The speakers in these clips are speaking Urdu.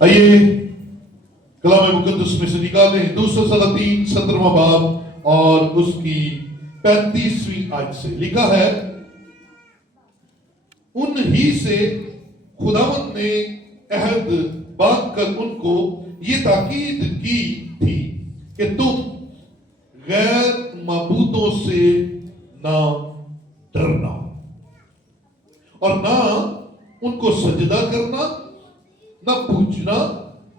آئیے کلام مقدس میں سے نکالیں دوسرا سلاطین 17واں باب اور اس کی 35ویں آیت سے لکھا ہے، انہی سے خداوند نے عہد باندھ کر ان کو یہ تاکید کی تھی کہ تم غیر معبودوں سے نہ ڈرنا اور نہ ان کو سجدہ کرنا، نہ پوجنا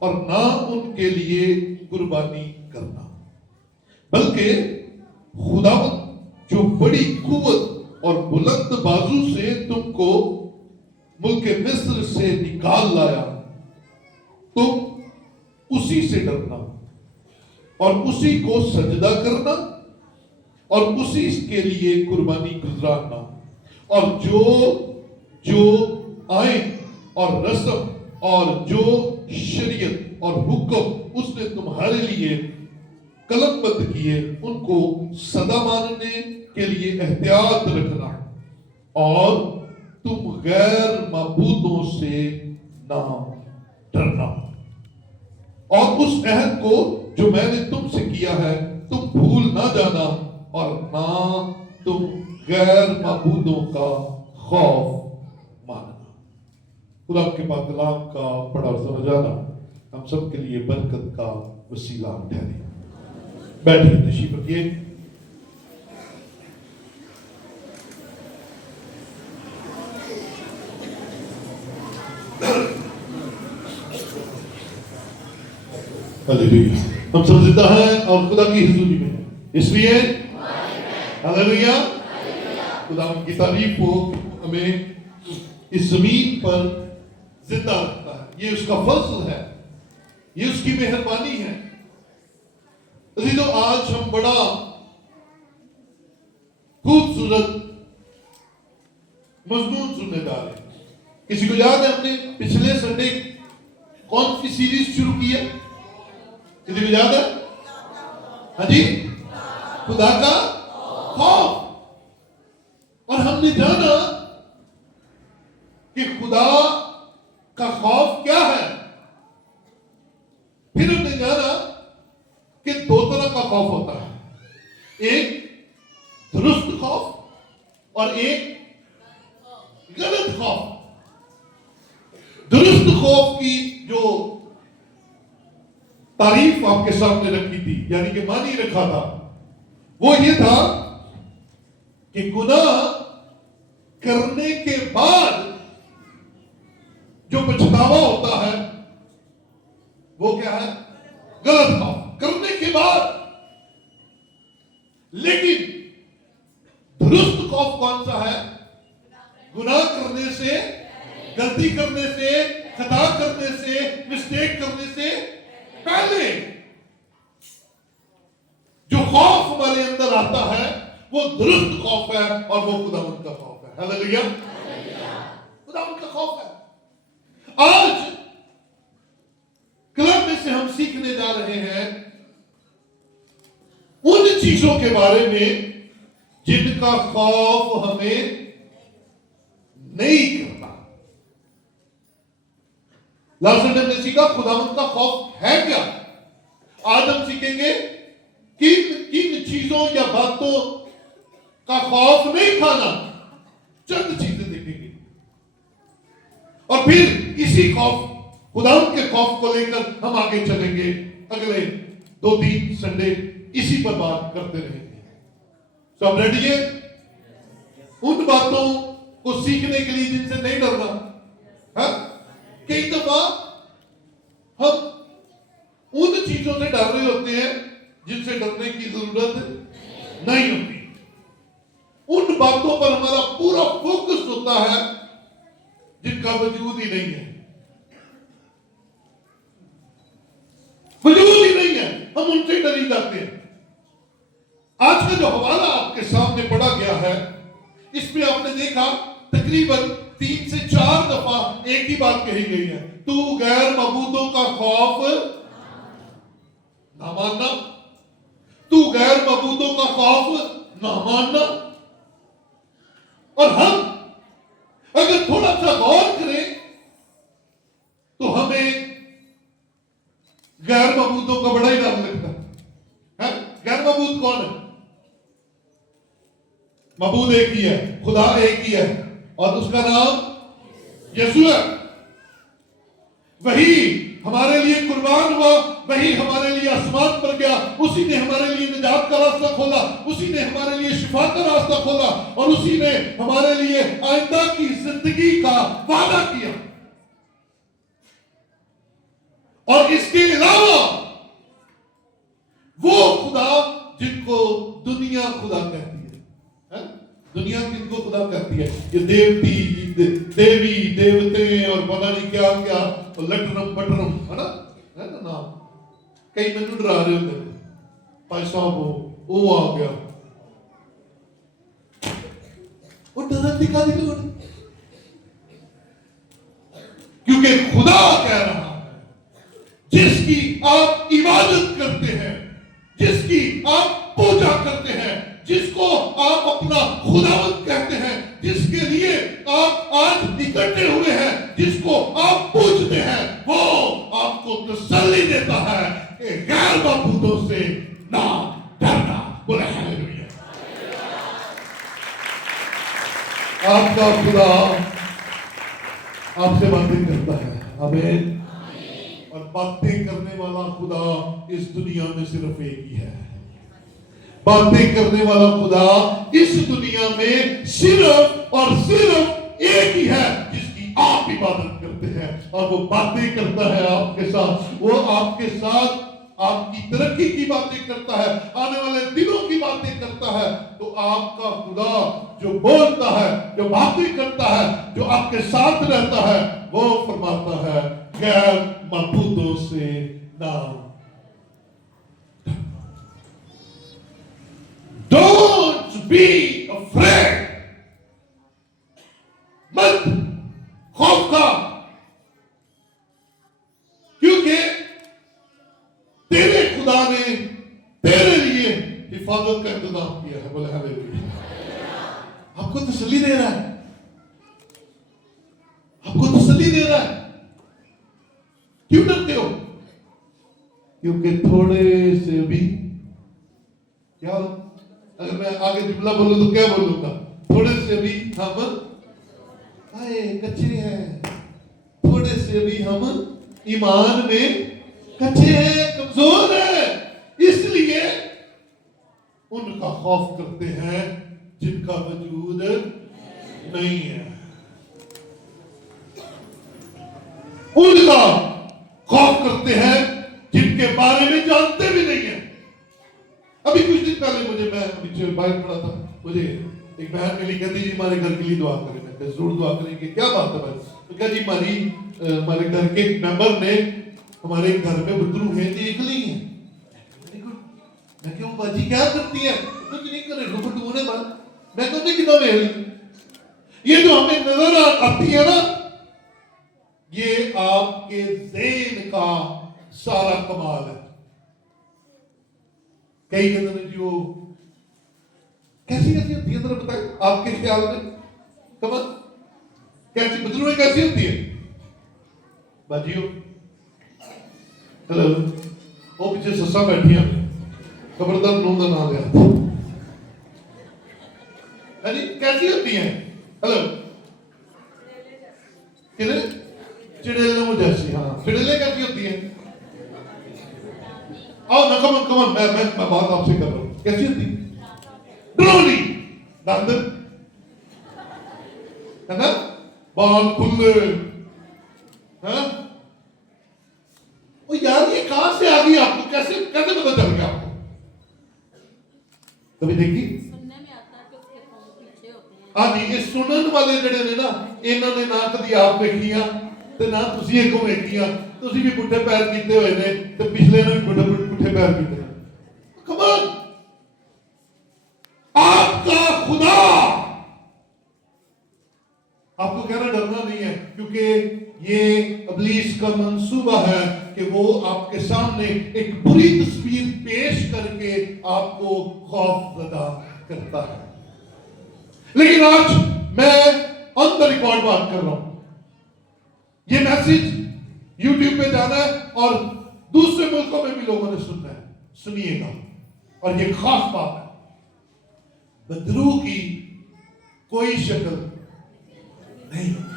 اور نہ ان کے لیے قربانی کرنا، بلکہ خداوند جو بڑی قوت اور بلند بازو سے تم کو ملک مصر سے نکال لایا، تم اسی سے ڈرنا اور اسی کو سجدہ کرنا اور اسی کے لیے قربانی گزرانا، اور جو آئین اور رسم اور جو شریعت اور حکم اس نے تمہارے لیے قلم بند کیے ان کو سدا ماننے کے لیے احتیاط رکھنا، اور تم غیر معبودوں سے نہ ڈرنا، اور اس عہد کو جو میں نے تم سے کیا ہے تم بھول نہ جانا، اور نہ تم غیر معبودوں کا خوف ماننا۔ خدا کے پاک کلام کا پڑھا اور سمجھانا ہم سب کے لیے برکت کا وسیلہ ٹھہرے۔ بیٹھیے، تشریف رکھیے۔ ہاللیلویا، ہم سب زندہ ہیں اور خدا کی حضوری میں ہیں، اس لیے ہاللیلویا، خدا کی تعریف ہو، ہمیں اس زمین پر زندہ رکھتا ہے، یہ اس کا فضل ہے، یہ اس کی مہربانی ہے۔ عزیزو، آج ہم بڑا خوبصورت مضمون سننے جا رہے ہیں۔ کسی کو یاد ہے ہم نے پچھلے سنڈے کون سی سیریز شروع کی ہے؟ کسی کو یاد ہے؟ ہاں جی، خدا کا خوف۔ اور ہم نے جانا کہ خدا کا خوف کیا ہے، پھر ہم نے جانا کہ دو طرح کا خوف ہوتا ہے، ایک درست خوف اور ایک غلط خوف۔ درست خوف کی جو تعریف آپ کے سامنے رکھی تھی، یعنی کہ معنی رکھا تھا، وہ یہ تھا کہ گناہ کرنے کے بعد جو پچھتاوا ہوتا ہے وہ کیا ہے؟ غلط خوف کرنے کے بعد۔ لیکن درست خوف کون سا ہے؟ گناہ کرنے سے، غلطی کرنے سے، خطا کرنے سے، مسٹیک کرنے سے پہلے جو خوف ہمارے اندر آتا ہے وہ درست خوف ہے، اور وہ خداوند کا خوف ہے۔ ہاللیلویا، خداوند کا خوف ہے۔ آج کلام میں سے ہم سیکھنے جا رہے ہیں ان چیزوں کے بارے میں جن کا خوف ہمیں نہیں کرنا۔ لاسٹ سنڈے ہم نے سیکھا خداوند کا خوف ہے کیا۔ آج ہم سیکھیں گے کن چیزوں یا باتوں کا خوف نہیں کھانا، چند چیزیں دیکھیں گے، اور پھر اسی خوف، خداوند کے خوف کو لے کر ہم آگے چلیں گے۔ اگلے 2-3 سنڈے اسی پر بات کرتے رہیں گے۔ تو آپ ریڈی ہیں ان باتوں کو سیکھنے کے لیے جن سے نہیں ڈرنا؟ ہاں، کئی دفعہ ہم ان چیزوں سے ڈر رہے ہوتے ہیں جن سے ڈرنے کی ضرورت نہیں ہوتی، ان باتوں پر ہمارا پورا فوکس ہوتا ہے جن کا وجود ہی نہیں ہے، وجود ہی نہیں ہے، ہم ان سے ڈر ہی جاتے ہیں۔ آج کا جو حوالہ آپ کے سامنے پڑھا گیا ہے، اس میں آپ نے دیکھا تقریباً 3 سے 4 دفعہ ایک ہی بات کہی گئی ہے، تو غیر معبودوں کا خوف نہ ماننا، تو غیر معبودوں کا خوف نہ ماننا۔ اور ہم اگر تھوڑا سا غور کریں تو ہمیں غیر معبودوں کا بڑا ہی ڈر لگتا ہے. غیر معبود کون ہے؟ معبود ایک ہی ہے، خدا ایک ہی ہے، اور اس کا نام یسوع ہے. وہی ہمارے لیے قربان ہوا، وہی ہمارے لیے آسمان پر گیا، اسی نے ہمارے لیے نجات کا راستہ کھولا، اسی نے ہمارے لیے شفا کا راستہ کھولا، اور اسی نے ہمارے لیے آئندہ کی زندگی کا وعدہ کیا. اور اس کے علاوہ وہ خدا جن کو دنیا خدا کہتی ہے، دنیا کن کو خدا کہتی ہے؟ یہ دیوتی، دیوی، دیوتے اور پتہ نہیں کیا کیا، لٹرم بٹرم، ہے نا نام. کئی منٹ ڈرا رہے ہوتے ہیں، بھائی صاحب وہ آ گیا، وہ ڈرن دکھا دی لوگ، کیونکہ خدا کہہ رہا ہے جس کی آپ عبادت کرتے ہیں، جس کی آپ پوجا کرتے ہیں، جس کو آپ اپنا خداوند کہتے ہیں، جس کے لیے آپ آج اکٹھے ہوئے ہیں، جس کو آپ پوجتے ہیں، وہ آپ کو تسلی دیتا ہے کہ غیر معبودوں سے نہ ڈرنا. بولے ہاللیلویا. آپ کا خدا آپ سے باتیں کرتا ہے. آمین. اور باتیں کرنے والا خدا اس دنیا میں صرف ایک ہی ہے. باتیں کرنے والا خدا اس دنیا میں صرف اور صرف ایک ہی ہے جس کی آپ عبادت کرتے ہیں. اور وہ باتیں کرتا ہے آپ کے ساتھ، وہ آپ کے ساتھ آپ کی ترقی کی باتیں کرتا ہے، آنے والے دنوں کی باتیں کرتا ہے. تو آپ کا خدا جو بولتا ہے، جو باتیں کرتا ہے، جو آپ کے ساتھ رہتا ہے، وہ فرماتا ہے غیر معبودوں سے نہ. Don't be afraid. مت خوف کا، کیونکہ تیرے خدا نے تیرے لیے حفاظت کا انتظام کیا ہے. بولے ہاللیلویا. آپ کو تسلی دے رہا ہے، آپ کو تسلی دے رہا ہے. کیوں ڈرتے ہو؟ کیونکہ تھوڑے سے بھی کیا، اگر میں آگے جملہ بولوں تو کیا بولوں گا؟ تھوڑے سے بھی ہم کچے ہیں، تھوڑے سے بھی ہم ایمان میں کچے ہیں، کمزور ہیں. اس لیے ان کا خوف کرتے ہیں جن کا وجود نہیں ہے. ان کا خوف کرتے ہیں جن کے بارے میں جانتے بھی نہیں ہیں. ابھی کچھ دن پہلے میں پیچھے باہر کھڑا تھا، مجھے ایک بہن ملی، کہتی جی ہمارے گھر کے لیے دعا کریں. میں کہا ضرور دعا کریں گے. کیا بات ہے بھائی؟ تو کہا جی ہمارے گھر کے ایک ممبر نے ہمارے گھر میں بدرو ہیں جی، اکلی ہیں. میں کہوں باجی کیا کرتی ہے؟ کچھ نہیں کرے، رکھو ڈونے بات. میں کہوں نہیں کتنا میری یہ جو ہمیں نظر آتی ہے نا، یہ آپ کے ذہن کا سارا کمال ہے. کئی کہتے ہیں جو کیسی ہوتی ہے، ذرا بتائیں آپ کے خیال میں کمال کیسی بدلویں کیسی ہوتی ہے؟ باجیو ہلو، وہ پیچھے سسا بیٹھی ہیں، خبردار نوں کا نام لیا. کیسی ہوتی ہیں؟ ہلو، چڑیلوں جیسی. ہاں چڑیلیں کیسی ہوتی ہیں؟ آؤ نا، کمن کمن، میں بات آپ سے کر رہا ہوں. کیسی ہوتی؟ ڈرونی، باندر ہے نا، بال کھلے. ہاں وہ یار یہ کہاں سے آ گئی آپ کو؟ کیسے پتا چل گیا آپ کو؟ کبھی دیکھی؟ ہاں جی، یہ سنن والے جڑے نے نا، انہوں نے نہ کبھی آپ دیکھیاں تے نہ تسی ایک کو دیکھیاں. تسی بھی پٹھے پیر کیتے ہوئے نے تے پچھلے نے بھی پٹھے پیر کیتے. کمان آپ کا خدا آپ کو کہنا ڈرنا نہیں ہے، کیونکہ یہ ابلیس کا منصوبہ ہے کہ وہ آپ کے سامنے ایک بری تصویر پیش کر کے آپ کو خوف زدہ کرتا ہے. لیکن آج میں آن دا ریکارڈ بات کر رہا ہوں. یہ میسج یوٹیوب پہ جانا ہے اور دوسرے ملکوں میں بھی لوگوں نے سننا ہے، سنیے گا، اور یہ خاص بات ہے، بدرو کی کوئی شکل نہیں ہوتی۔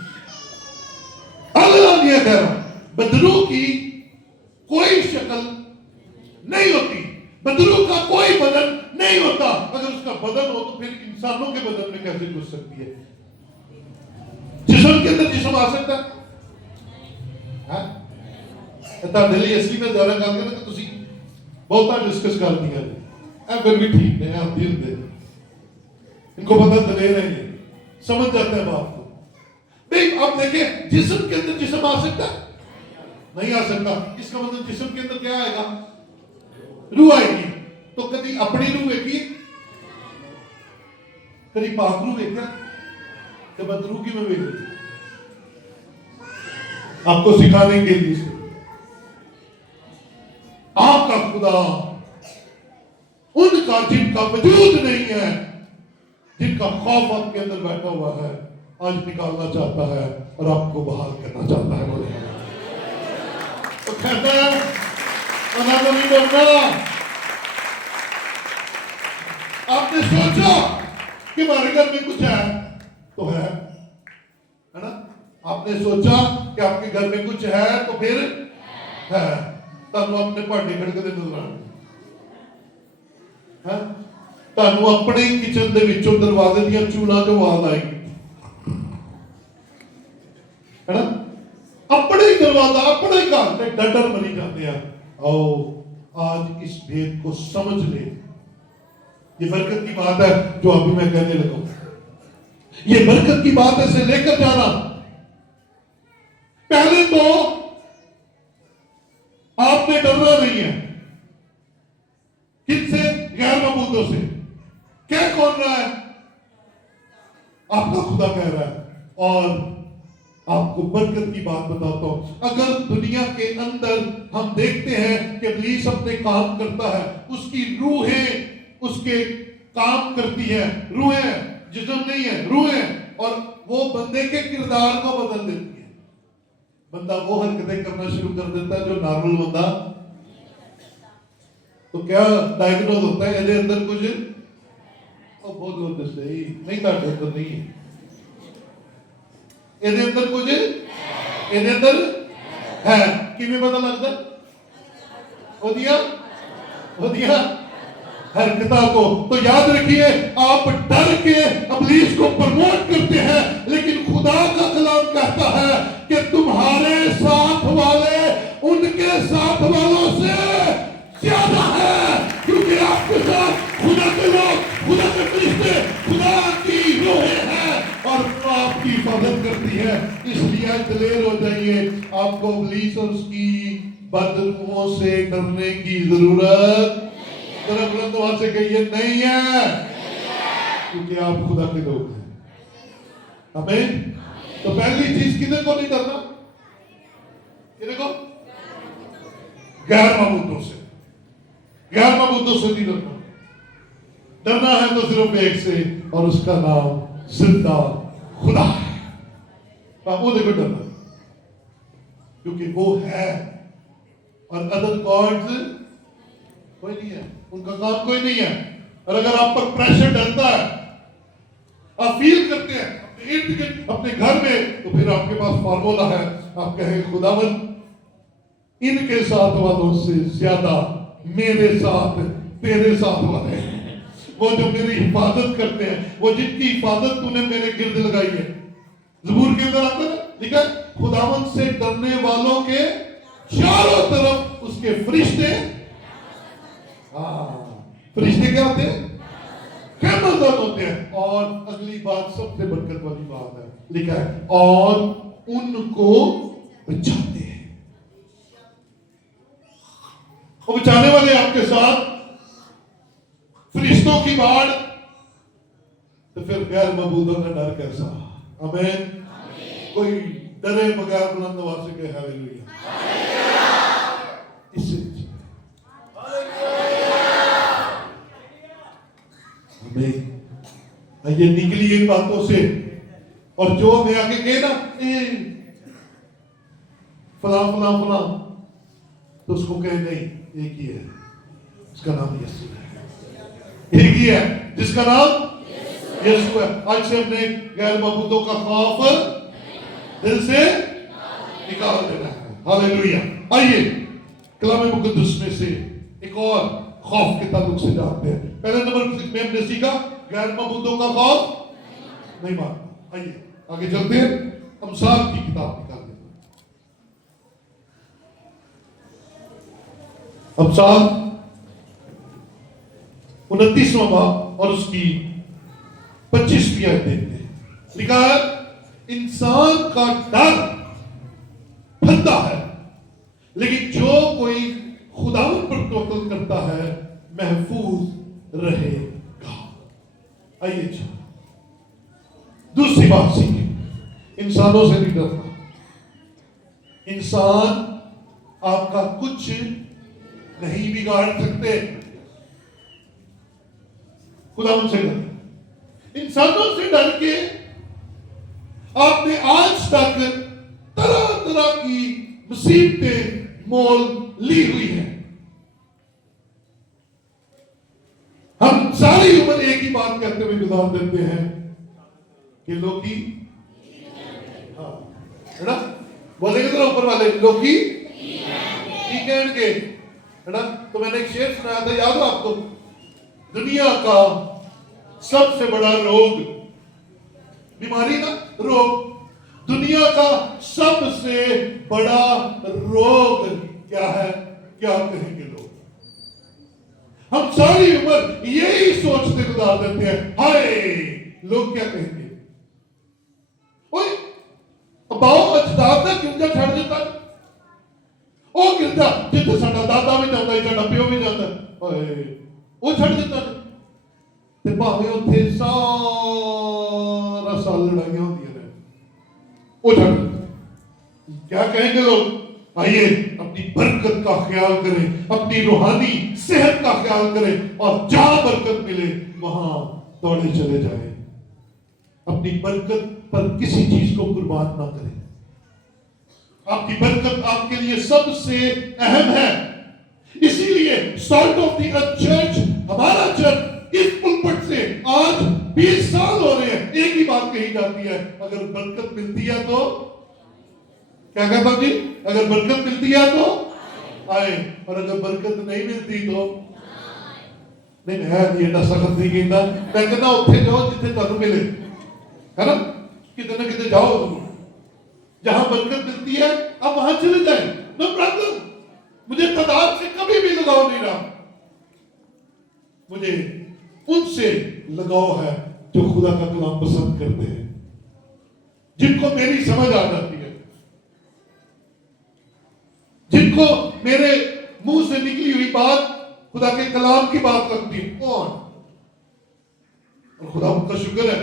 اللہ یہ کہہ رہا ہوں، بدرو کی کوئی شکل نہیں ہوتی، بدرو کا کوئی بدن نہیں ہوتا۔ اگر اس کا بدن ہو تو پھر انسانوں کے بدن میں کیسے گھس سکتی ہے؟ جسم کے اندر جسم آ سکتا ہے؟ دلی اصلی میں زیادہ کر کے نا کہ تسی بہت ڈسکس کر دیا پھر بھی ٹھیک ہے، آپ دل دے ان کو پتہ دلیر ہے، یہ سمجھ جاتا ہے بات کو۔ نہیں، آپ دیکھیں جسم کے اندر جسم آ سکتا ہے؟ نہیں آ سکتا۔ اس کا مطلب جسم کے اندر کیا آئے گا؟ روح آئے گی۔ تو کبھی اپنی روح دیکھیے، کبھی پاک روح دیکھا کہ بدروح کی میں دیکھ آپ کو سکھانے کے لیے آپ کا خدا ان کا جن کا وجود نہیں ہے، جن کا خوف آپ کے اندر بیٹھا ہوا ہے، آج نکالنا چاہتا ہے اور آپ کو بحال کرنا چاہتا ہے۔ بولے تو کہتا ہے انہوں نہیں ڈرنا۔ آپ نے سوچا کہ ہمارے گھر میں کچھ ہے تو ہے نا؟ آپ نے سوچا کہ آپ کے گھر میں کچھ ہے تو پھر ہے۔ تانوں اپنے پاڑے کھڑکتے نظر آنے، تانوں اپنے کچن دے وچوں دروازے دیا چولاں جو آواز آئے گی، ہے نا؟ اپنے ہی دروازہ، اپنے ہی گھر تے ڈڈر بنی جاتے ہیں۔ آؤ آج اس بھید کو سمجھ لے۔ یہ برکت کی بات ہے جو ابھی میں کہنے لگا ہوں، یہ برکت کی بات ہے سے لے کر جانا۔ پہلے تو آپ نے ڈرنا نہیں ہے، کن سے؟ غیر معبودوں سے۔ کہہ کون رہا ہے؟ آپ کا خدا کہہ رہا ہے۔ اور آپ کو برکت کی بات بتاتا ہوں، اگر دنیا کے اندر ہم دیکھتے ہیں کہ ابلیس اپنے کام کرتا ہے، اس کی روحیں اس کے کام کرتی ہے، روحیں، جسم نہیں ہے، روحیں، اور وہ بندے کے کردار کو بدل دیتی ہے۔ بندہ وہ حرکتیں کرنا شروع کر دیتا ہے جو نارمل بندہ۔ تو کیا ڈائگنوز ہوتا ہے؟ یہ اندر کچھ بہت لوگ دستے نہیں تھا، اندر نہیں ہے، یہ اندر کچھ یہ اندر ہے۔ کیویں پتہ لگتا وہ دیا حرکتوں کو؟ تو یاد رکھیے، آپ ڈر کے ابلیس کو پروموٹ کرتے ہیں، لیکن خدا کا کلام کہتا ہے کہ تمہارے ساتھ والے ان کے ساتھ والوں سے زیادہ ہے، کیونکہ آپ کے ساتھ خدا کے لوگ، خدا کے فرشتے، خدا کی روحیں ہیں اور آپ کی حفاظت کرتی ہے۔ اس لیے دلیر ہو جائیے، آپ کو ابلیس اور اس کی بد روحوں سے ڈرنے کی ضرورت بلند وہاں سے کہیے نہیں ہے، کیونکہ آپ خدا کے لوگ ہیں۔ آمین۔ تو پہلی چیز کدھر کو نہیں ڈرنا؟ کدھر کو؟ غیر معبودوں سے، غیر معبودوں سے نہیں ڈرنا۔ ڈرنا ہے تو صرف ایک سے، اور اس کا نام زندہ خدا ہے۔ معبود کو ڈرنا کیونکہ وہ ہے، اور ادر گاڈز کوئی نہیں ہے، ان کا کام کوئی نہیں ہے۔ اور اگر آپ پر پریشر ڈلتا ہے، آپ فیل کرتے ہیں اپنے ارد گرد، اپنے گھر میں، تو پھر آپ کے پاس فارمولا ہے، آپ کہیں خداوند ان کے ساتھ والوں سے زیادہ میرے ساتھ تیرے ساتھ والے ہیں، وہ جو میری حفاظت کرتے ہیں، وہ جن کی حفاظت تو نے میرے گرد لگائی ہے۔ زبور کے اندر آتا ہے لکھا ہے خداوند سے ڈرنے والوں کے چاروں طرف اس کے فرشتے، فرشتے کیا ہوتے ہیں؟ خیمہ ہوتے ہیں۔ اور اگلی بات سب سے برکت والی بات ہے، لکھا ہے اور ان کو بچاتے ہیں۔ وہ بچانے والے آپ کے ساتھ، فرشتوں کی بات، تو پھر غیر معبودوں کا ڈر کیسا؟ آمین۔ کوئی ڈرے بغیر بلند آواز سے کہے ہاللیلویا۔ اس سے یہ نکلی ان باتوں سے، اور جو ہمیں آگے کہے نا فلاں فلاں فلاں، تو اس کو کہے نہیں، ایک ہی ہے، اس کا نام یسوع ہے، ایک ہی ہے جس کا نام یسوع ہے۔ آج سے ہم نے غیر معبودوں کا خوف دل سے نکال دینا ہے۔ ہاللیلویہ۔ آئیے کلام مقدس میں سے ایک اور خوف کے تعلق سے جانتے ہیں۔ پہلے نمبر میں ہم نے سیکھا غیر معبودوں کا خوف نہیں ماننا۔ آئیے آگے چلتے ہیں، امثال کی کتاب نکال دیتے ہیں۔ امثال 29واں باب اور اس کی 25ویں آیت دیکھتے ہیں۔ لکھا ہے انسان کا ڈر پھندا ہے، لیکن جو کوئی خداوند پر توکل کرتا ہے محفوظ رہے گا۔ آئیے چلو دوسری بات سیکھیں، انسانوں سے نہیں ڈرنا۔ انسان آپ کا کچھ نہیں بگاڑ سکتے، خداوند سے ڈر۔ انسانوں سے ڈر کے آپ نے آج تک طرح طرح کی مصیبتیں مول لی ہوئی ہیں۔ ہم ساری عمر ایک ہی بات کہتے ہوئے گزار دیتے ہیں کہ لوکی، ہاں ہے نا، بولیں گے ذرا اوپر والے، لوکی ٹھیک ہے نا۔ تو میں نے ایک شعر سنایا تھا، یاد ہو آپ کو؟ دنیا کا سب سے بڑا روگ، بیماری نا، روگ، دنیا کا سب سے بڑا روگ کیا ہے؟ کیا کہیں گے لوگ؟ ہم ساری عمر یہی سوچتے گزار دیتے ہیں، ہائے لوگ کیا کہیں گے؟ اوئے باؤ اجداد کا گرجا چھڑ دیتا ہے، وہ گرجا جتنے ساڈا دادا بھی جاتا ہے، ساڈا پیو بھی جاتا ہے، وہ چھڑ دیتا ہے۔ تے بھاویں اوتھے سارا سال لڑائیاں ہوندیاں رہن، وہ چھڑ دیتا ہے۔ کیا کہیں گے لوگ؟ آئیے اپنی برکت کا خیال کریں، اپنی روحانی صحت کا خیال کریں، اور جہاں برکت ملے وہاں دوڑے چلے جائیں۔ اپنی برکت پر کسی چیز کو قربان نہ کریں۔ آپ کی برکت آپ کے لیے سب سے اہم ہے۔ اسی لیے salt of the earth church, ہمارا چرچ اس پلپٹ سے آج 20 سال ہو رہے ہیں، ایک ہی بات کہی جاتی ہے، اگر برکت ملتی ہے تو کیا کہتا جی؟ اگر برکت ملتی ہے تو آئے، اور اگر برکت نہیں ملتی تو نہیں۔ میں ایڈا سخت نہیں کہتا، میں کہتا اتنے جاؤ جتنے تمہیں ملے، ہے نا، کتنے نہ کتنے جاؤ، جہاں برکت ملتی ہے آپ وہاں چلے جائیں، نو پرابلم۔ مجھے تعداد سے کبھی بھی لگاؤ نہیں رہا، مجھے ان سے لگاؤ ہے جو خدا کا کلام پسند کرتے ہیں، جن کو میری سمجھ آ جاتی ہے، جن کو میرے منہ سے نکلی ہوئی بات خدا کے کلام کی بات لگتی ہے۔ کون؟ اور خدا کا شکر ہے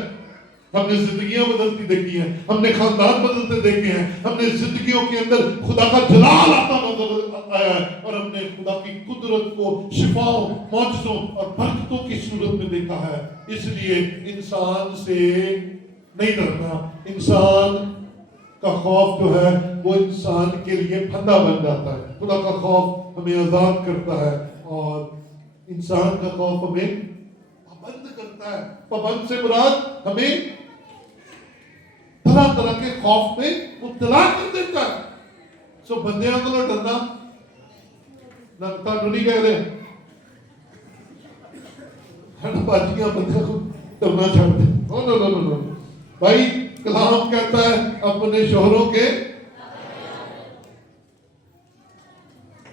ہم نے زندگیاں بدلتی دیکھی ہیں، ہم نے خاندان بدلتے دیکھے ہیں، ہم نے زندگیوں کے اندر خدا کا جلال آتا نظر آیا ہے، اور ہم نے خدا کی قدرت کو شفاؤں، معجزوں اور برکتوں کی صورت میں دیکھا ہے۔ اس لیے انسان سے نہیں ڈرنا۔ انسان کا خوف جو ہے وہ انسان کے لیے پھندا بن جاتا ہے۔ خدا کا خوف ہمیں آزاد کرتا ہے، اور انسان کا خوف ہمیں پابند کرتا ہے۔ پابند سے مراد ہمیں طرح طرح کے خوف میں مبتلا کر دیتا ہے۔ سو بندیاں کو ڈرنا نہ نہیں کہہ رہے باجیاں بندیاں کو ڈرنا چھوڑ دیں۔ نو بھائی، کلام کہتا ہے اپنے شوہروں کے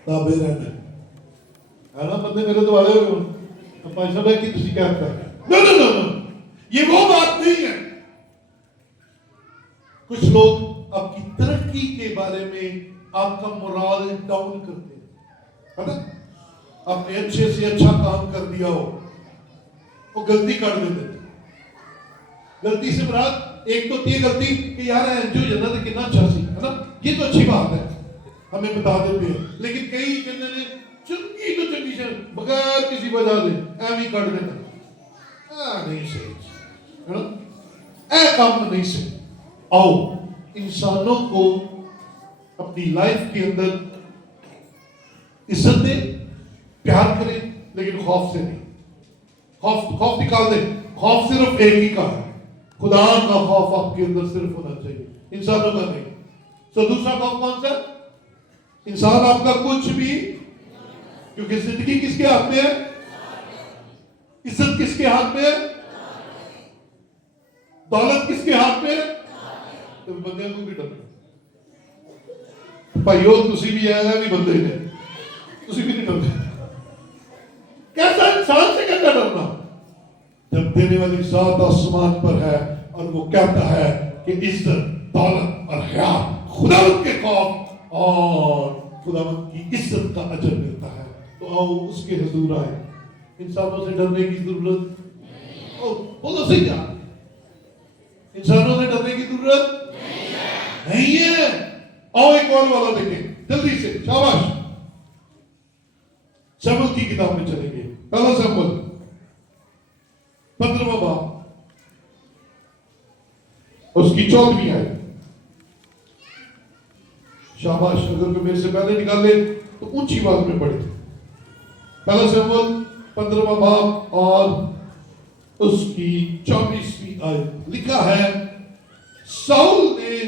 تابع رہنا ہے نا۔ بندے میرے دوالے ہوئے بھائی صاحب ہے کہ تسی کہتا ہے نو، یہ وہ بات نہیں ہے۔ کچھ لوگ آپ کی ترقی کے بارے میں آپ کا مورال ڈاؤن کرتے ہیں، ہے نا۔ آپ نے اچھے سے اچھا کام کر دیا ہو، وہ غلطی کر دیتے ہیں۔ غلطی سے مراد ایک تو یہ غلطی کہ یار انجو جنت کتنا اچھا سی، ہے نا، یہ تو اچھی بات ہے، ہمیں بتا دیتے ہیں۔ لیکن کئی کہتے ہیں چنگی تو چنگی سے بغیر کسی وجہ سے ایویں کر دینا، نہیں صحیح، ہے نا، اے کام نہیں صحیح۔ آؤ انسانوں کو اپنی لائف کے اندر عزت دے، پیار کرے، لیکن خوف سے نہیں. خوف نکال دے. خوف صرف ایک ہی کا ہے، خدا کا خوف آپ کے اندر صرف ہونا چاہیے، انسانوں کا نہیں. سو دوسرا خوف کون سا؟ انسان آپ کا کچھ بھی، کیونکہ زندگی کس کے ہاتھ میں ہے؟ عزت کس کے ہاتھ میں ہے؟ دولت کس کے ہاتھ میں ہے؟ تو بندے کو بھی ڈرنا بھائیو، تسی بھی آیا بھی بندے نے، تسی بھی نہیں ڈرتے. کیسا انسان سے کیسا ڈرنا جب دینے والی ذات آسمان پر ہے اور وہ کہتا ہے کہ عزت، دولت اور حیات خداوند کے خوف اور خداوند کی عزت کا اجر ملتا ہے. تو آؤ اس کے حضور آئے. انسانوں سے ڈرنے کی ضرورت بولو صحیح کیا؟ انسانوں سے ڈرنے کی ضرورت نہیں ہے. آؤ ایک اور والا دیکھیں جلدی سے، شاباش. شمول کی کتاب میں چلیں گے. پہلا شمول 15واں باب اس کی 14ویں آیت. شاباش. اگر کوئی میرے سے پہلے نکال لے تو اونچی آواز میں پڑھے. پہلا شمول 15واں باب اور اس کی 24ویں آیت. لکھا ہے، ساؤل نے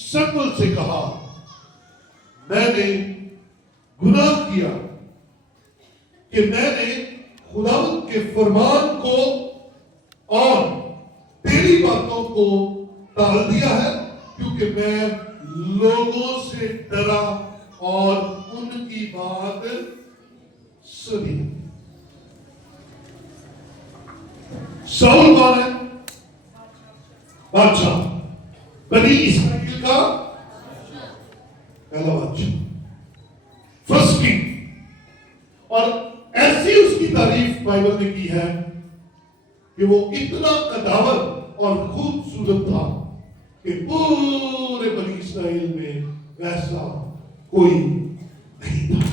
شمول سے کہا، میں نے گناہ کیا کہ میں نے خداوند کے فرمان کو اور تیری باتوں کو ٹال دیا ہے، کیونکہ میں لوگوں سے ڈرا اور ان کی بات سنی. ساؤل کون ہے؟ بادشاہ، بنی اسرائیل کا پہلا بادشاہ، فرسٹ کنگ. اور ایسی اس کی تعریف بائبل نے کی ہے کہ وہ اتنا قداور اور خوبصورت تھا کہ پورے بنی اسرائیل میں ویسا کوئی نہیں تھا.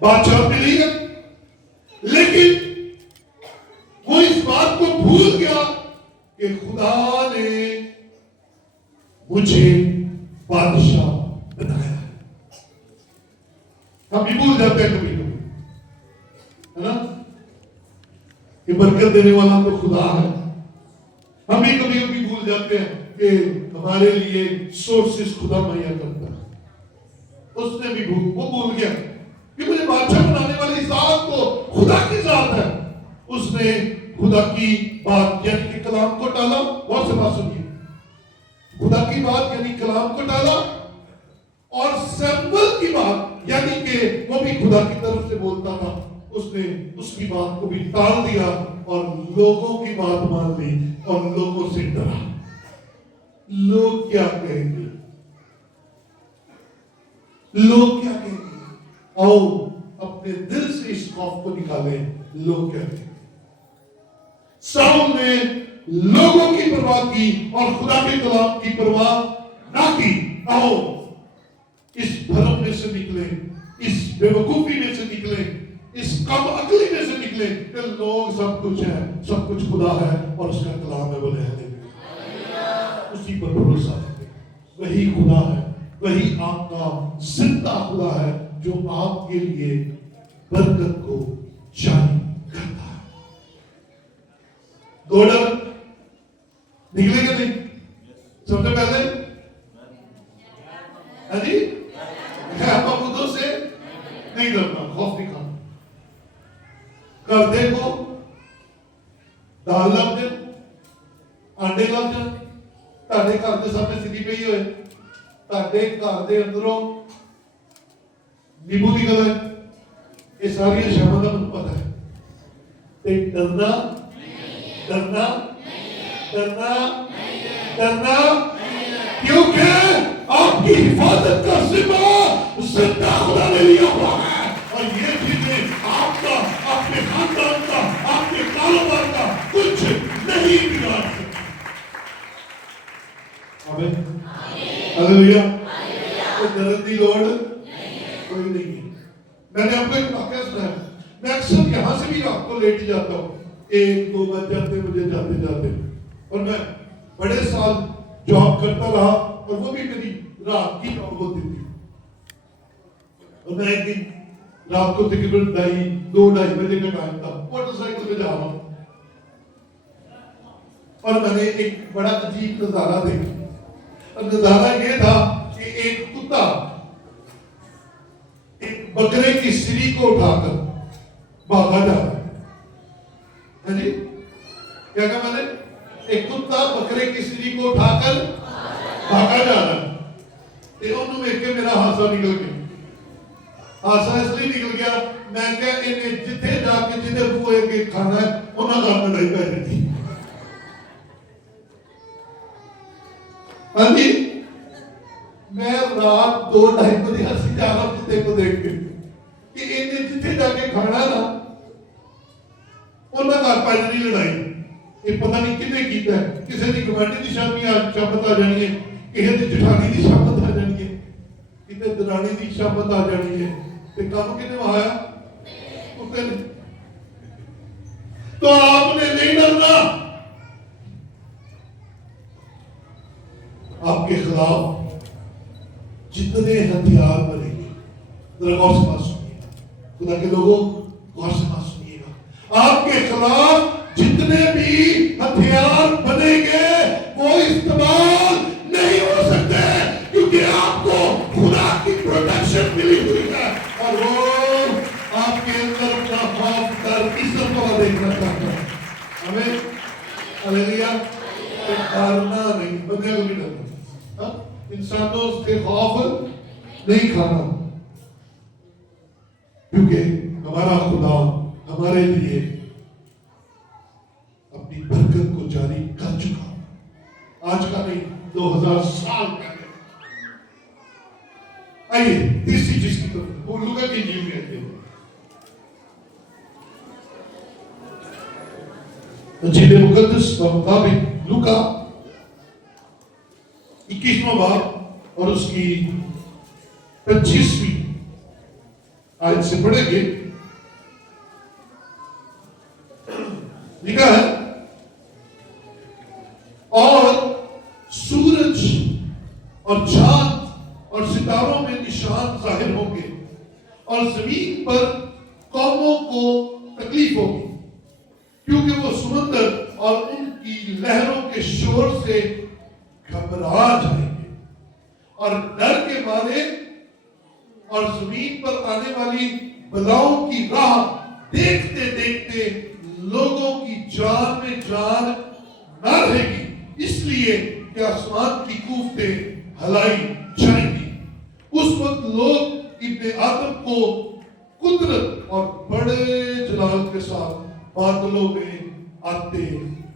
بادشاہ ملی ہے، لیکن وہ اس بات کو بھول گیا کہ خدا نے مجھے بادشاہ بنایا. ہم بھی بھول جاتے ہیں کبھی کبھی، ہے نا، کہ برکت دینے والا تو خدا ہے. ہم بھی کبھی کبھی بھول جاتے ہیں کہ ہمارے لیے سورسز خدا مہیا کرتا ہے. اس نے بھی وہ بھول گیا کہ مجھے بادشاہ بنانے والی ذات تو خدا کی ذات ہے. اس نے خدا کی بات یعنی کہ کلام کو ٹالا. غور سے بات سنیے، خدا کی بات یعنی کلام کو ٹالا، اور سیمبل کی بات یعنی کہ وہ بھی خدا کی طرف سے بولتا تھا، اس نے اس کی بات کو بھی ٹال دیا اور لوگوں کی بات مان لی اور لوگوں سے ڈرا. لوگ کیا کہیں گے؟ لوگ کیا کہیں گے؟ آؤ اپنے دل سے اس خوف کو نکالیں. لوگ کیا کہیں گے؟ ساؤل نے لوگوں کی پرواہ کی اور خدا کے کلام کی پرواہ نہ کی. آؤ اس بھرم میں سے نکلے، اس بے وقوفی میں سے نکلے، اس کم عقلی میں سے نکلے کہ لوگ سب کچھ ہے، سب کچھ خدا ہے اور اس کا کلام ہے. بولے اسی پر بھروسہ کرتے. وہی خدا ہے، وہی آپ کا زندہ خدا ہے جو آپ کے لیے برکت کو جاری کرتا ہے. دو ڈر نکلے گا نہیں. سب سے پہلے معبودوں سے نہیں ڈرنا، خوف نہیں کھانا. گردے کو دال لگ جائے، آنڈے لگ جائے، تاڑے گھر کے سامنے سیدھی پئی ہوئے، تاڑے گھر کے اندروں نیبو نکل ہے، یہ ساری شامل کا مجھے پتا ہے. ڈرنا ڈرنا ڈرنا ڈرنا، کیونکہ آپ کی حفاظت کا ذمہ زندہ خدا نے لیا ہوا ہے، اور یہ چیزیں آپ کا، آپ کے خاندان کا، آپ کے کاروبار کا کچھ نہیں بگاڑ سکتے. آمین ہلیلویا. کوئی ڈرنے کی لوڑ کوئی نہیں ہے. میں نے آپ کو ایک واقعہ سنایا. میں اکثر یہاں سے بھی آپ کو لیٹ جاتا ہوں، 1-2 بج جاتے مجھے جاتے جاتے، اور میں بڑے سال جاب کرتا رہا اور وہ بھی میری رات کی جاب ہوتی تھی. اور میں ایک دن رات کو تقریباً 2-2:30 بجے کا ٹائم تھا، موٹر سائیکل پہ جا رہا ہوں اور میں نے ایک بڑا عجیب نظارہ دیکھا. اور نظارہ یہ تھا کہ ایک کتا ایک بکرے کی سری کو اٹھا کر بھاگا جا رہا ہے. ہاں جی کیا کہا میں نے؟ ایک کتا بکرے کی سری کو اٹھا کر بھاگا جا رہا ہے. انہوں نے کہ میرا ہاسا نکل گیا. ہاسا اس لیے نکل گیا میں کہ انہیں جتھے جا کے جنہیں بوئے کے کھانا ہے انہوں کا لڑائی پہ رہی. ہاں جی میں رات 2-2:30 بجے ہنسی جا رہا ہوں کتے کو دیکھ کے کہ انہیں جتھے جا کے کھانا ہے نا انہوں کا پہلے نہیں لڑائی. یہ پتہ نہیں کنے کیتا ہے. کسی نے گوانڈی دی شامت آ جانی ہے، کسی نے جٹھانی دی شامت آ جانی ہے، کسی درانی دی شامت آ جانی ہے. تے کام کنے وہایا کتے نے. تو آپ نے نہیں ڈرنا. آپ کے خلاف جتنے ہتھیار بنے گے، ذرا غور سے بات سنیے خدا کے لوگوں، غور سے بات سنیے گا. آپ کے خلاف جتنے بھی ہتھیار بنیں گے وہ استعمال نہیں ہو سکتے، کیونکہ آپ کو خدا کی پروٹیکشن ملی ہوئی ہے اور وہ آپ کے اندر اپنا خوف ڈر عزت کو دیکھنا چاہتا ہے. ہمیں ہلیلویا ڈرنا نہیں، بندے کو نہیں ڈرنا. انسانوں سے خوف نہیں کھانا، کیونکہ ہمارا خدا ہمارے لیے اپنی برکت کو جاری کر چکا. آج کا نہیں، 2000 سال پہلے. آئیے تیسری چیز کی طرف، وہ لوکا کی انجیل میں آتے ہیں. انجیل مقدس کا مطابق لوکا 21واں باب اور اس کی 25ویں آیت سے پڑھیں گے. لکھا ہے اور سورج اور چاند اور ستاروں میں نشان ظاہر ہوں گے اور زمین پر قوموں کو تکلیف ہوگی، کیونکہ وہ سمندر اور ان کی لہروں کے شور سے گھبرا جائیں گے اور ڈر کے مارے اور زمین پر آنے والی بلاؤں کی راہ دیکھتے دیکھتے لوگوں کی جان میں جان نہ رہے گی، اس لیے کہ آسمان کی کوفتیں ہلائی جائیں گی. اس وقت لوگ ابن آدم کو قدرت اور بڑے جلال کے ساتھ بادلوں میں آتے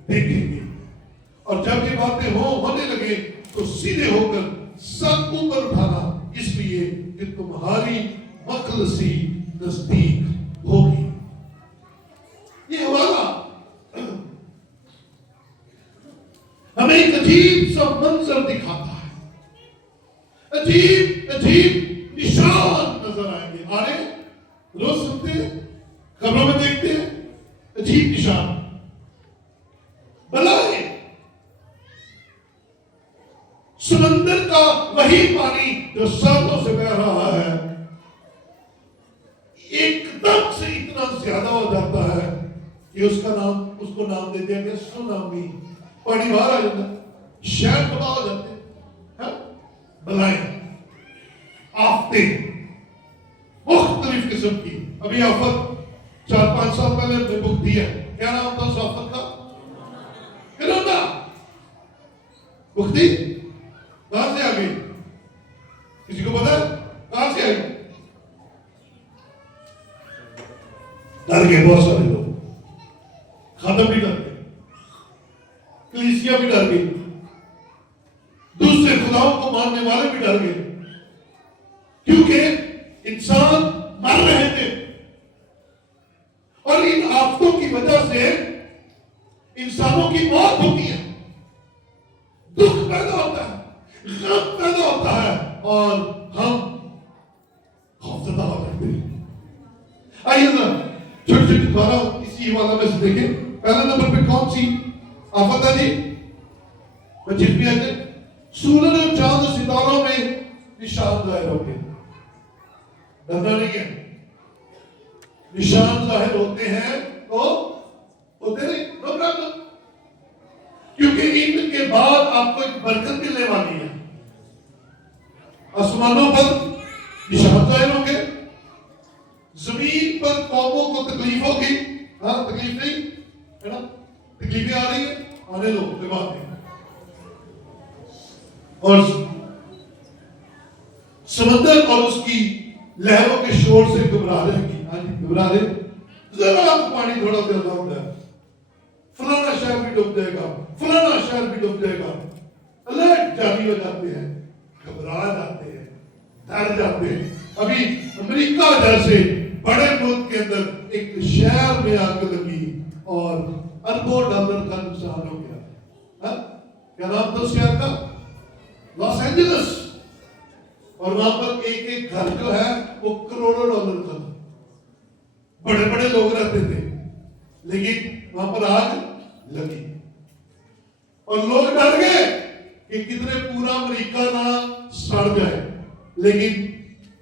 دیکھیں گے، اور جب یہ باتیں ہونے لگے تو سیدھے ہو کر سب اوپر اٹھانا، اس لیے کہ تمہاری مخلصی نزدیک ہوگی. یہ حوالہ ہمیں ایک عجیب سا منظر دکھاتا ہے. عجیب عجیب نشان نظر آئیں گے. آ رہے روز سنتے ہیں، خبروں میں دیکھتے ہیں، عجیب نشان بلائیں. سمندر کا وہی پانی جو سالوں سے بہ رہا ہے ایک دم سے اتنا زیادہ ہو جاتا ہے کہ اس کو نام دے دیا گیا سونامی. پانی باہر آ جاتا ہے، شہر تباہ ہو جاتے ہیں. بلائیں، آفتیں مختلف قسم کی. ابھی آفت 4-5 سال پہلے ہم نے بک دیا، کیا نام تھا اس آفت کا؟ کرونا. بکتی کہاں سے آ گئی؟ کسی کو پتا ہے کہاں سے آئی؟ ڈر گئے بہت سارے لوگ، خاتم بھی ڈر گئے، کلیسیا بھی ڈر گئی، دوسرے خداؤں کو ماننے والے بھی ڈر گئے، کیونکہ انسان مر رہے تھے. اور ان آفتوں کی وجہ سے انسانوں کی موت ہوتی ہے، دکھ پیدا ہوتا ہے، غم پیدا ہوتا ہے، اور ہم خوفزدہ ہو جاتے ہیں. آئیے نا چھوٹی چھوٹی دوبارہ اسی حوالہ میں سے دیکھیں. پہلا نمبر پہ کون سی آفت ہے جی؟ جس بھی ہے سورج اور چاند و ستاروں میں نشان ظاہر ہو گئے. ڈرنا نہیں ہے. نشان ظاہر ہوتے ہیں تو ہوتے نہیں، نو پرابلم. کیونکہ ان کے بعد آپ کو ایک برکت ملنے والی ہے. آسمانوں پر نشان ظاہر ہوں گے، زمین پر قوموں کو تکلیف ہوگی. ہاں تکلیف نہیں ہے نا، تکلیفیں آ رہی ہیں، آنے دو، کوئی بات نہیں. اور سمندر اور اس کی لہروں کے شور سے گھبرا رہے ہیں. ہاں جی گھبرا رہے، ذرا پانی تھوڑا زیادہ ہوتا ہے، فلانا شہر بھی ڈوب جائے گا، فلانا شہر بھی ڈوب جائے گا. الرٹ جاری ہو جاتے ہیں، گھبرا جاتے ہیں، ڈر جاتے ہیں. ابھی امریکہ جیسے بڑے ملک کے اندر ایک شہر میں آگ لگی اور اربوں ڈالر کا نقصان ہو گیا. کیا نام تھا اس شہر کا؟ Los Angeles. اور وہاں پر ایک ایک گھر جو ہے وہ کروڑوں ڈالر کا، بڑے بڑے لوگ رہتے تھے، لیکن وہاں پر آگ لگی اور لوگ ڈر گئے کہ کتنے پورا امریکہ نہ سڑ جائے. لیکن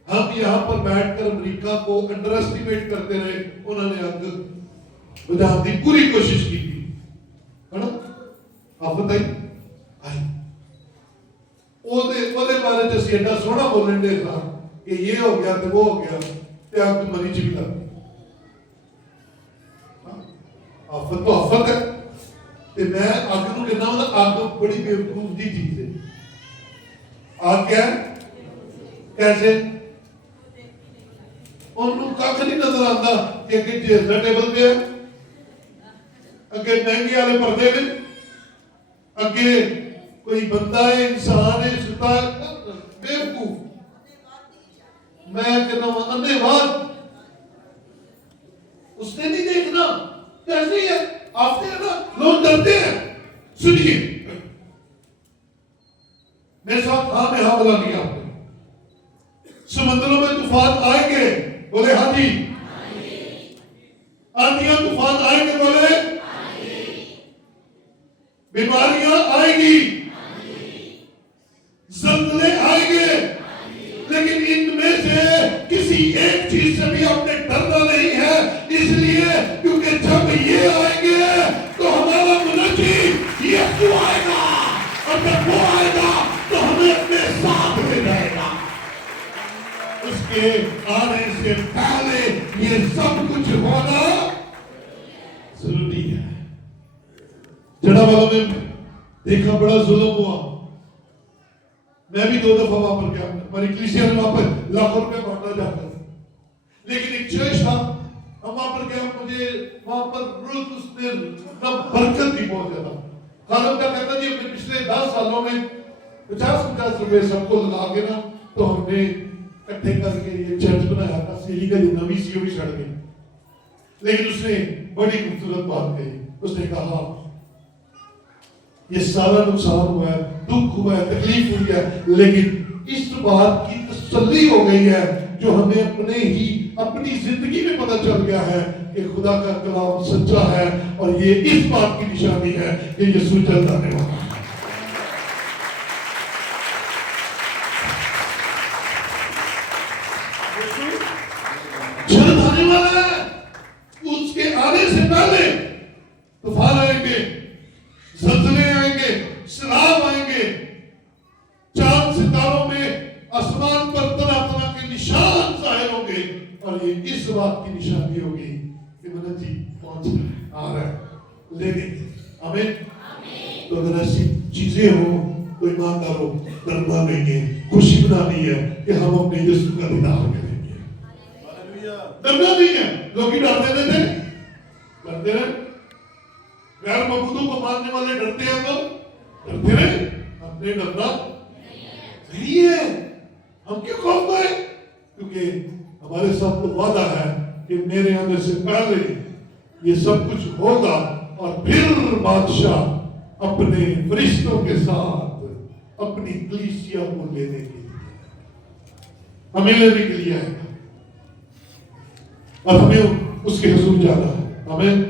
ہم یہاں پر بیٹھ کر امریکہ کو انڈر اسٹیمیٹ کرتے رہے. انہوں نے آگ بجھانے کی پوری کوشش کی تھی، ہے نا؟ آپ بتائیے وہ بارے جیسے ایڈا سونا بولنے دے تھا کہ یہ ہو گیا تو وہ ہو گیا کہ آپ کی مری چی بھی آفت تو آفت ہے. کہ میں آگ نو کہنا ہوں آگ بڑی بیوقوف دی چیز ہے. آگ کیا ہے؟ کیسے انہوں کا نہیں نظر آتا کہ جیسا ٹیبل پہ ہے، اگے مہنگی والے پردے میں، اگے کوئی بندہ ہے، انسان ہے، ستا بیوقوف. میں کہنا ہوں اندھے واد اس نے نہیں دیکھنا. ایسے ہی ہے، آفتے ہیں نا، لوگ ڈرتے ہیں. سنیے میرے ساتھ ہاں میں ہاں بلا لیا آپ نے. سمندروں میں طوفان آئیں گے، بولے ہاں جی. آندھیاں طوفان آئیں گے، بولے. بیماریاں آئیں گی، زلزلے آئیں گے، لیکن ان میں سے کسی ایک چیز سے بھی آپ نے ڈرنا نہیں ہے. اس لیے کیونکہ جب یہ آئیں گے تو ہمارا منجی یسوع آئے گا، اور جب وہ آئے گا تو ہمیں اپنے ساتھ لے جائے گا. اس کے آنے سے پہلے یہ سب کچھ ہونا ضروری ہے. جڑا والوں میں دیکھا بڑا ظلم ہوا. میں بھی 2 دفعہ وہاں پر گیا، ہماری کلیسیا میں وہاں پر لاکھوں روپے بانٹا جاتا تھا. لیکن ایک چرچ تھا، ہم وہاں پر گیا، مجھے وہاں پر روز اس نے برکت دی بہت زیادہ. خادم کا کہتا جی اپنے پچھلے 10 سالوں میں 50 روپے سب کو لگا کے نا تو ہم نے اکٹھے کر کے یہ چرچ بنایا تھا. سیلی کا جو نوی سی وہ بھی چھڑ گئی. لیکن اس نے بڑی خوبصورت بات کہی. اس نے کہا یہ سارا نقصان ہوا ہے، دکھ ہوا ہے، تکلیف ہوئی ہے، لیکن اس بات کی تسلی ہو گئی ہے جو ہمیں اپنی زندگی میں پتہ چل گیا ہے کہ خدا کا کلام سچا ہے، اور یہ اس بات کی نشانی ہے کہ یسوع جلد آنے والا ہے. جلد آنے والا ہے. اس کے آنے سے پہلے طوفان آئیں گے، زلزلے آئیں گے، سیلاب آئیں گے، چاند ستاروں میں آسمان پر طرح طرح کے نشان ظاہر ہوں گے، اور یہ اس بات کی نشانی ہوگی کہ منجی پہنچ رہا ہے، آ رہا ہے. لیکن آمین. تو اگر ایسی چیزیں ہوں تو ایماندار ہو، ڈرنا نہیں ہے، خوشی منانی ہے کہ ہم اپنے یسوع کا دیدار کریں گے. ڈرنا نہیں ہے. لوگ ہی ڈرتے تھے، ڈرتے رہے. غیر معبودوں کو ماننے والے ڈرتے ہیں تو ڈرتے رہے. ہم نے ڈرنا نہیں ہے. ہم کیوں خوف کریں؟ کیونکہ ہمارے ساتھ تو وعدہ ہے کہ میرے آنے سے پہلے یہ سب کچھ ہوگا، اور پھر بادشاہ اپنے فرشتوں کے ساتھ اپنی کلیسیا کو لینے کے لیے ہمیں لینے کے لیے آئے گا، اور ہمیں اس کے حضور جانا ہے. آمین.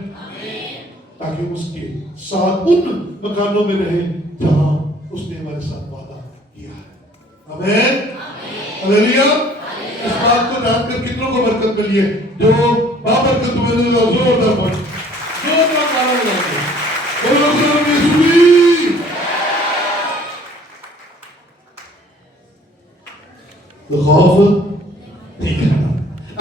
تاکہ اس کے ساتھ ان مکانوں میں رہے جہاں اس نے ہمارے ساتھ وعدہ کیا ہے. آمین. ہلیلویا. اس بات کو جانتے برکت ملی ہے. جو بابرکت میں نے زوردار پڑھ زوردار نعرہ لگاتے ہیں. بولو سلام یسوع. تو خوف نہیں کرنا.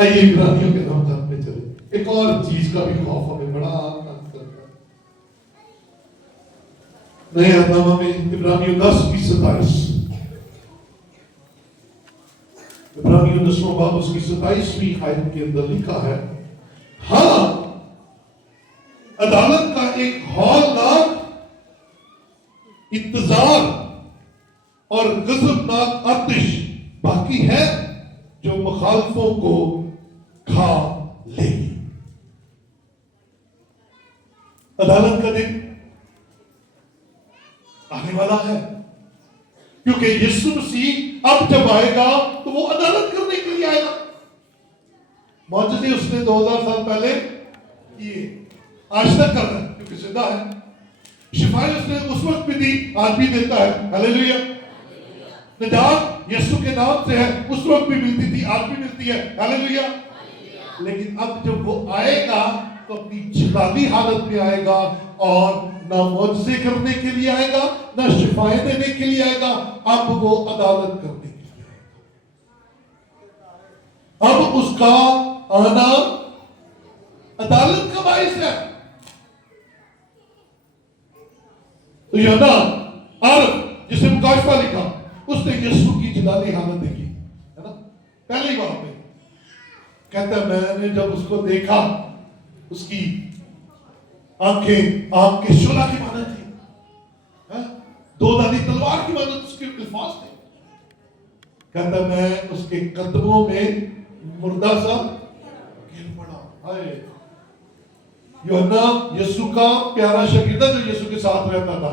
آئیے عبرانیوں کے نام جانتے چلے. ایک اور چیز کا بھی خوف ہمیں بڑا تنگ کرتا ہے. نئے عہد میں عبرانیوں 10:27 عبرانیوں 10واں باب اس کی 27ویں آیت کے اندر لکھا ہے ہاں عدالت کا ایک ہولناک انتظار اور غضبناک آتش باقی ہے جو مخالفوں کو کھا لے گی. عدالت کا دن آنے والا ہے کیونکہ یسوع مسیح اب جب آئے گا تو وہ عدالت کرنے کے لیے آئے گا. معجزے اس نے 2000 سال پہلے کیے, آج تک کر رہا ہے کیونکہ زندہ ہے. شفائیں اس نے اس وقت بھی دی, آج بھی دیتا ہے. ہلیلویا. نجات یسوع کے نام سے ہے, اس وقت بھی ملتی تھی, آج بھی ملتی ہے. ہلیلویا. لیکن اب جب وہ آئے گا تو اپنی جلالی حالت میں آئے گا, اور نہ معجزے کرنے کے لیے آئے گا, نہ شفائیں دینے کے لیے آئے گا. اب وہ عدالت کرنے کے لیے آئے گا. اب اس کا آنا عدالت کا باعث ہے. تو یہاں عارف جسے مکاشفہ لکھا, اس نے یسوع کی جلالی حالت دیکھی ہے نا, پہلی بار میں کہتا ہے میں نے جب اس کو دیکھا, اس کی آنکھیں آگ کے شعلہ کی مانند تھی, دو دھاری تلوار کی مانند اس کے الفاظ تھے. کہتا میں اس کے قدموں میں مردہ سا گر پڑا. یوحنا یسوع کا پیارا شاگرد جو یسوع کے ساتھ رہتا تھا,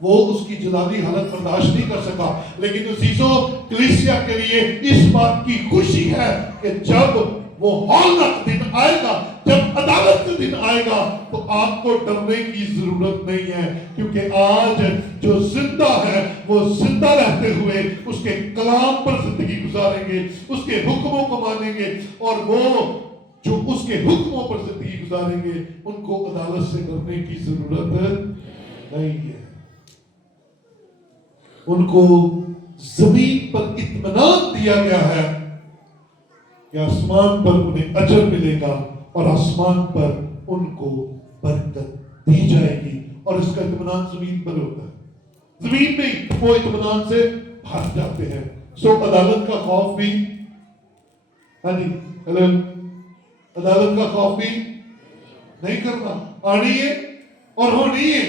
وہ اس کی جلالی حالت برداشت نہیں کر سکا. لیکن عزیزوں, کلیسیا کے لیے اس بات کی خوشی ہے کہ جب وہ ہولناک دن آئے گا, جب عدالت کا دن آئے گا, تو آپ کو ڈرنے کی ضرورت نہیں ہے, کیونکہ آج جو زندہ ہے وہ زندہ رہتے ہوئے اس کے کلام پر زندگی گزاریں گے, اس کے حکموں کو مانیں گے, اور وہ جو اس کے حکموں پر زندگی گزاریں گے ان کو عدالت سے ڈرنے کی ضرورت نہیں ہے. ان کو زمین پر اطمینان دیا گیا ہے کہ آسمان پر انہیں اجر ملے گا, اور آسمان پر ان کو برکت دی جائے گی. اور اس کا اطمینان زمین پر ہوتا ہے, زمین میں وہ اطمینان سے بھاگ جاتے ہیں. سو عدالت کا خوف بھی, ہاں جی ہلو, عدالت کا خوف بھی نہیں کرنا. آنی ہے اور ہونی ہے.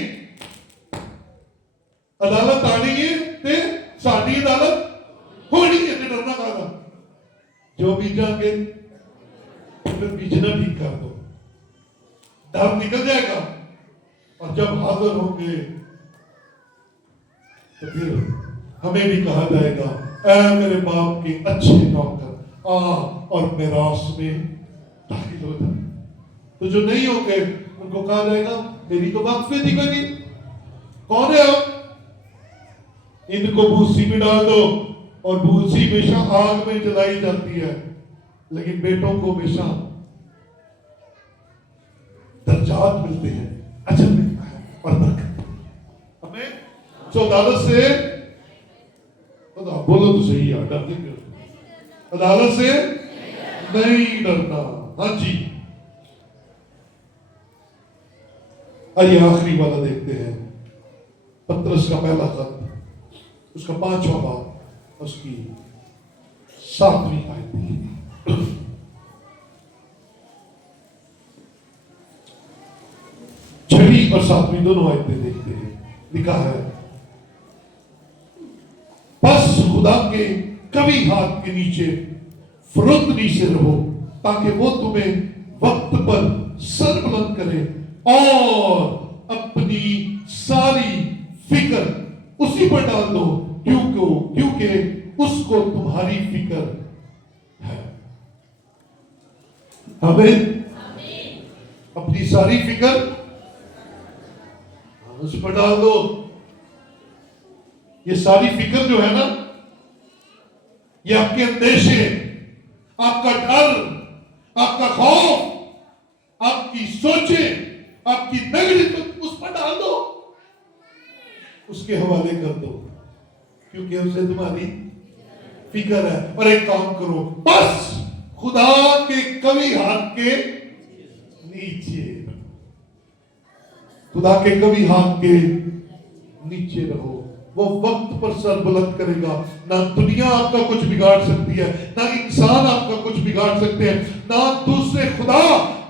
عدالت آنی ہے تے ساڈی عدالت ہونی ہے, تے ڈرنا کہنا. جو بیجاں گے پھر بیجنا ٹھیک کر دو, ڈر نکل جائے گا, اور جب حاضر ہوں گے تو پھر ہمیں بھی کہا جائے گا اے میرے باپ کے اچھے نوکر, آ اور میراث میں داخل ہو جائے. تو جو نہیں ہوں گے ان کو کہا جائے گا میری تو بات فی تھی کوئی نہیں, کون ہے آپ, ان کو بھوسی میں ڈال دو, اور بھوسی ہمیشہ آگ میں جلائی جاتی ہے, لیکن بیٹوں کو ہمیشہ درجات ملتے ہیں, اجر ملتا ہے اور برکت. ہمیں سو عدالت سے بولو تو صحیح ہے, ڈر نہیں کرنا, عدالت سے نہیں ڈرنا. ہاں جی, آئیے آخری والا دیکھتے ہیں, پترس کا پہلا خط, اس کا 5واں باب, اس کی 7ویں آیت. 6 اور 7 دونوں آیتیں دیکھتے ہیں. لکھا ہے بس خدا کے قوی ہاتھ کے نیچے فروتنی سے رہو, تاکہ وہ تمہیں وقت پر سر بلند کرے, اور اپنی ساری فکر اسی پر ڈال دو, کیونکہ اس کو تمہاری فکر ہے. آمین. اپنی ساری فکر اس پر ڈال دو. یہ ساری فکر جو ہے نا, یہ آپ کے اندیشے, آپ کا ڈر, آپ کا خوف، آپ کی سوچیں، آپ کی نگری تو اس پر ڈال دو، اس کے حوالے کر دو، کیونکہ اسے تمہاری فکر ہے۔ اور ایک کام کرو، بس خدا کے قوی ہاتھ کے نیچے رہو، خدا کے قوی ہاتھ کے نیچے رہو۔ وہ وقت پر سر بلند کرے گا، نہ دنیا آپ کا کچھ بگاڑ سکتی ہے، نہ انسان آپ کا کچھ بگاڑ سکتے ہیں، نہ دوسرے خدا،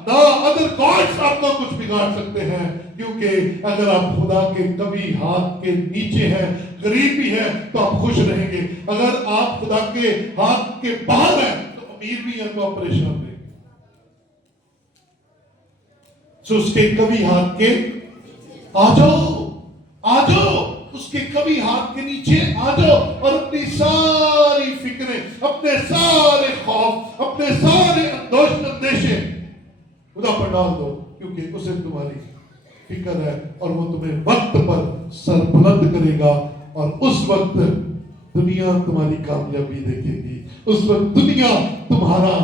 نہ ادر گاڈز آپ کا کچھ بگاڑ سکتے ہیں، کیونکہ اگر آپ خدا کے قوی ہاتھ کے نیچے ہیں، غریب بھی ہیں تو آپ خوش رہیں گے، اگر آپ خدا کے ہاتھ کے باہر ہیں تو امیر بھی ہیں تو آپ پریشان رہیں گے۔ سو اس کے قوی ہاتھ کے آ جاؤ اس کے قوی ہاتھ کے نیچے آ جاؤ، اور اپنی ساری فکریں، اپنے سارے خوف، اپنے سارے اندیشے خدا پر ڈال دو، کیونکہ اسے تمہاری فکر ہے، اور وہ تمہیں وقت پر سر بلند کرے گا، اور اس وقت دنیا تمہاری کامیابی دیکھے گی، اس وقت دنیا تمہارا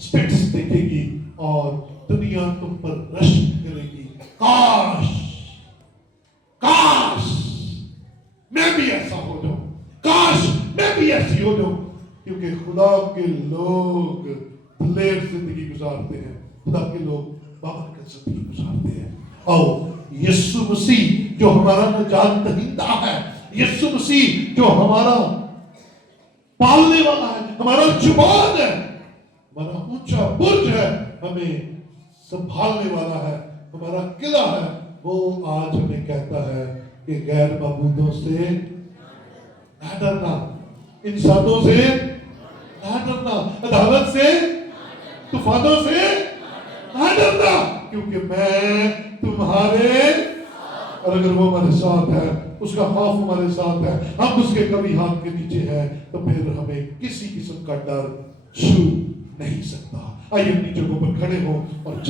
سٹیٹس دیکھے گی، اور دنیا تم پر رشک کرے گی۔ کاش میں بھی ایسا ہو جاؤں، کاش میں بھی ایسی ہو جاؤں، کیونکہ خدا کے لوگ دلیر زندگی گزارتے ہیں، خدا کے لوگ بابرکت زندگی گزارتے ہیں۔ آؤ یسوع مسیح جو ہمارا نجات دہندہ ہے، یسوع مسیح جو ہمارا پالنے والا ہے، ہمارا جبان ہے، ہمارا اونچا برج ہے، ہمیں سنبھالنے والا ہے، ہمارا قلعہ ہے، وہ آج ہمیں کہتا ہے کہ غیر معبودوں سے نہ ڈرنا، انسانوں سے نہ ڈرنا، عدالت سے، طوفانوں سے نہ ڈرنا، کیونکہ میں تمہارے، اور اگر وہ ہمارے ساتھ ہے، اس کا خوف ہمارے ساتھ ہے، ہم اس کے کبھی ہاتھ کے نیچے ہیں، تو پھر ہمیں کسی قسم کا ڈر چھو نہیں سکتا۔ آئیے اپنی جگہوں پر کھڑے ہوں اور